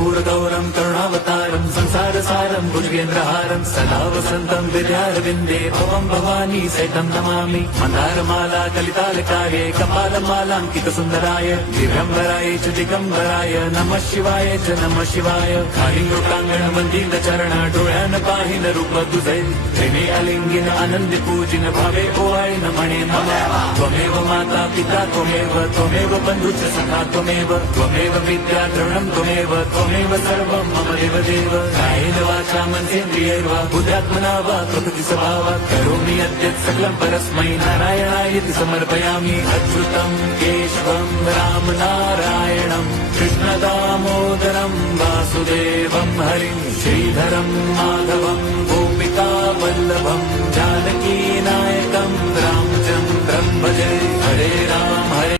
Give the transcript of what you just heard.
कर्पूरगौरं करुणावतारं संसारसारं भुजगेन्द्रहारं सदा वसन्तं विद्यारविन्दे भवं भवानी सहितं नमामि। मन्दारमाला कलितालकाये कपालमालाङ्कितसुन्दराय दिगम्बराय च दिगम्बराय नमः शिवाय च नमः शिवाय। खाली लोकांगण वंदित चरण डोळ्यान पाहिन रूप तुझे प्रेमे अलिंगिन आनंदी पूजिन भावे ओवाळीन म्हणे नमः। त्वमेव माता पिता त्वमेव बंधुश्च सखा त्वमेव विद्या द्रविणं त्वमेव सर्वं मम देवदेव। कायेन वाचा मनसेन्द्रियैर्वा बुद्ध्यात्मना वा प्रकृति स्वभावात् करोमि यद्यत् सकलं परस्मै नारायणायति समर्पयामि। अच्युतं केशवं राम नारायणं कृष्णदामोदरं वासुदेवं हरिं श्रीधरं माधवं गोपिका वल्लभं जानकी नायकं रामचन्द्रं भजे। हरे राम